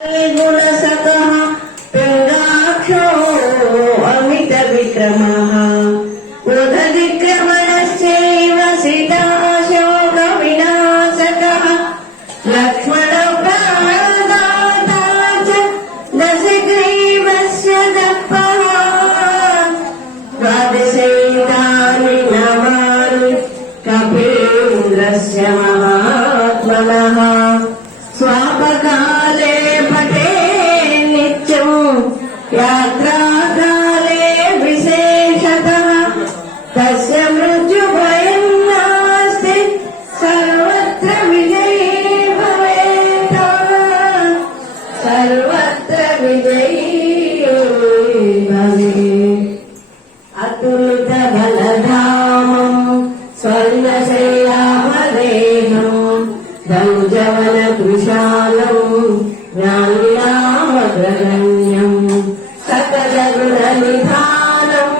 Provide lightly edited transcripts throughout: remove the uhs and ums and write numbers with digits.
गुणसकः पिङ्गाक्षो अमितविक्रमः उदविक्रमणश्चैव सीताशोकविनाशकः लक्ष्मणप्राणदाता च दशग्रीवस्य दर्पः द्वादशैतानि नामानि कपीन्द्रस्य महात्मनः स्वापकाले पठे नित्यं यात्राकाले विशेषतः तस्य मृत्युभयं नास्ति सर्वत्र विजयी भवेत् सर्वत्र विजयी भवेत् अतुलित बलधामं स्वर्णशैलामदेहम् दौजवनकृशालम् ज्ञानिनामग्रगण्यम् सकलगुणनिधानम्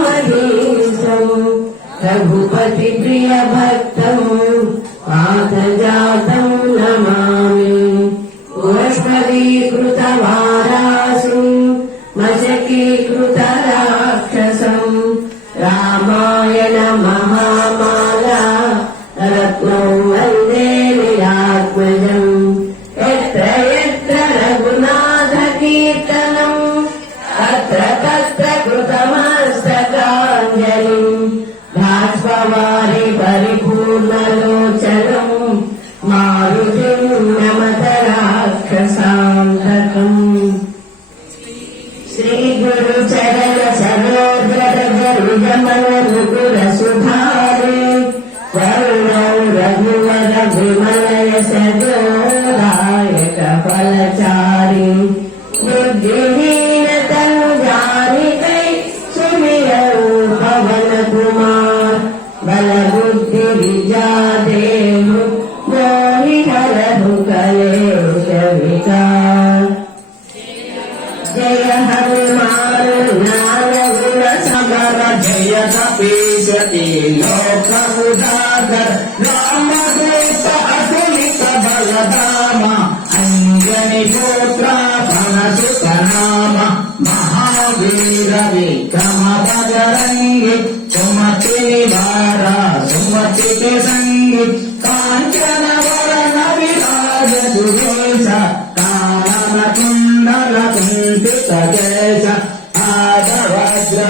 वानराणामधीशम् रघुपतिप्रियभक्तम् पाथजातम् नमामि गोष्पदीकृतवारासिम् मशकीकृतराक्षसम् रामायण महामाला रत्नौ वन्दे लीलात्मजम् यत्र यत्र रघुनाथकीर्तनम् तत्र तत्र कृतमस्तकाञ्जलिम् भास्ववारि परिपूर्णलोचनम् मारुतिम् नमत राक्षसान्तकम् श्रीगुरुचरण सरोदर गरुडमन मुकुर सुधारे वरुणौ रघुवर विमलय सजोदायक फलचारि बुद्धिहीन तनु जानिकै सुमिरौ पवन कुमार बल बुद्धि विद्यादेहु मोहि हरहु कलेश विकार जय हनुमान ज्ञान गुण सागर जय कपीशति लोकउजागर रामदूत अतुलित बलधाम अंजनी पुत्र पवनसुत नाम महावीर विक्रम बजरंगी सुमति निवार सुमति के संगी कांचन वरण विराज सुरेश कानन कुंडल कुंठित केश आदवज्र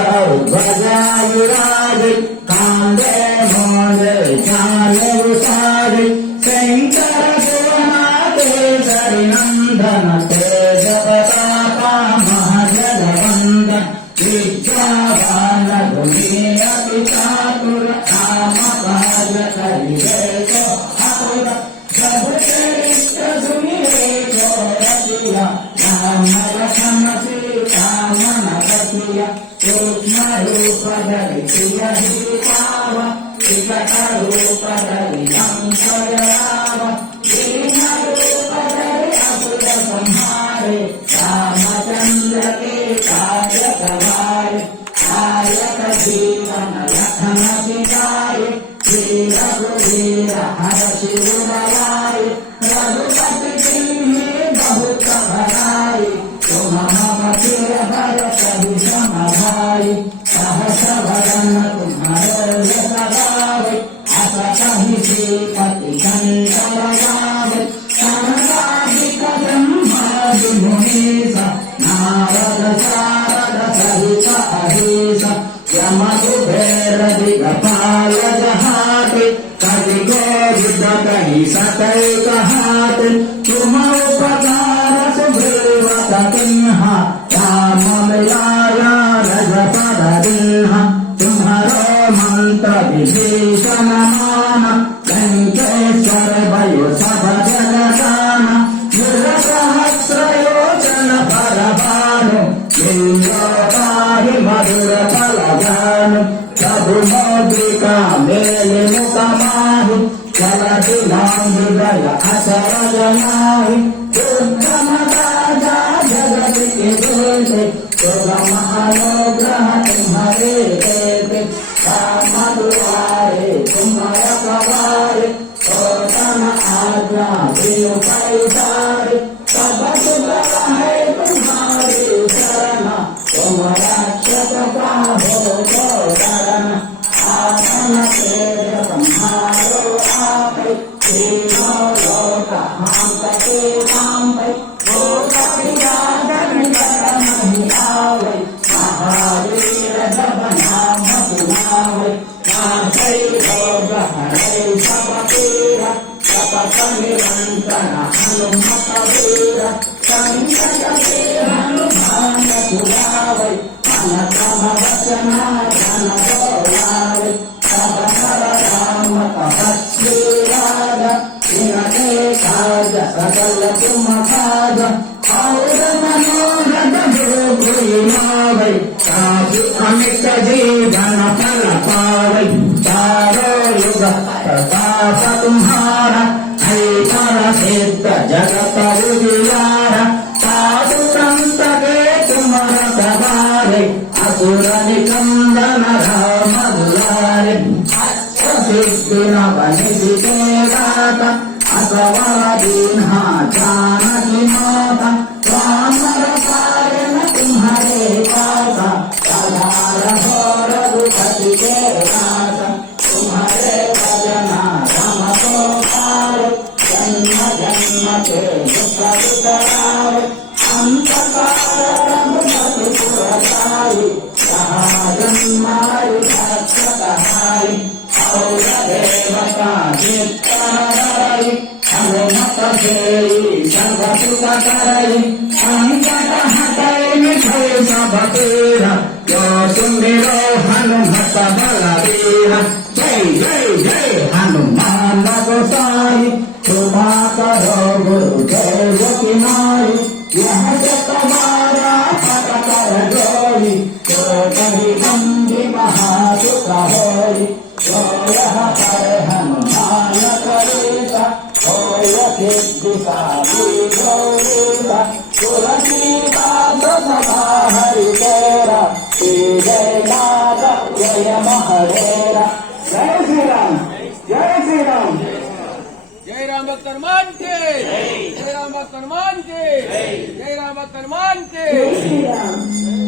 ध्वजा विराज कांदे मोदे चालुसारि शंकर सोनाकेसरि नंदन तेज प्रतापा महजगवंदन विद्यावान गुणीय पितातुर काम काज करिवेश आतुर प्रभु चरित्र सुनिरे को रचिया राम लखन सीता मन बचिया सूक्ष्म रूप धरि सिय दीपाव विकट रूप धरि लंक जराव दीन रूप धरि असुर संहारे रामचंद्र के काज सवारे आयत जीवन लखन जियाए श्री रघुवीर हर्षि उदयाए रघुपति किन्हीं बहुत भराए तुम मम चिर भरत भूषण भाई सहस वदन तुम्हारे यश गावे अस कहि श्रीपति शंकर गावे संसारिक ब्रह्मादि मुनीश नारद शारद सहित अहिष यम कुबेर दिगपाल जहाते कवि कोविद कहि सकै कहाते तुम उपकार सुग्रीवत किन्हा राम मिलाया रजपद दीन्हा तुम्हारो मंत्र विभीषण मान लंकेश्वर भयो सब जग दान युग सहस्र योजन पर भानु लिंगोपाहि मधुर फल जानु प्रभु मौद्रिका मेलि मुख माहि चल दिलांग दय असर जनाहि दुर्गम राजा जगत के देते सुगम अनुग्रह तुम्हारे देते राम दुआरे तुम्हारा गवारे आज्ञा प्रिय महापते नाम वै महिलावै महावीर जब नाम सुनावै हरे सबपीर तपस निरंतर हनुमत वीर संकट के हनुमान पुरावै मन क्रम वचना धन गौरावै सब हर राम तपस्वी राजा इनके काज सकल तुम काज और मनोरथ भोगुनावै साधु अमित जीवन फल पावै चारों युग प्रताप तुम्हारा है पर सिद्ध जगत उजियारा साधु संत के तुम रखवारे असुर निकंदन राम दुलारे सिद्धि न बनि दाता असवादीन जानकी माता राम रसायन तुम्हारे पासा आधार हो रघुपति के दासा तुम्हारे भजना राम को पावे जन्म जन्म के दुख विसरावे अंत काल रघुपति पुरसाई जन्मारी भक्तहारी और देवता चित्तहराई हनुमत सेई सर्वसुख करई संकट हटई मिटई सब पीरा जो सुमिरो हनुमत बलवीर जय जय जय हनुमान गोसाई कृपा करो गुरु देव की नाई यह तुम्हारा हट कर जोई तो कभी बंदी महासुख होई तो यह कर हनुमान करेगा हो सिद्धि साधी गौरीका तुलसीदास सदा हरि तेरा जय नाद जय महरेरा जय श्री राम जय श्री राम जय राम भक्त हनुमान के जय राम भक्त हनुमान के जय राम भक्त हनुमान के जय श्री राम।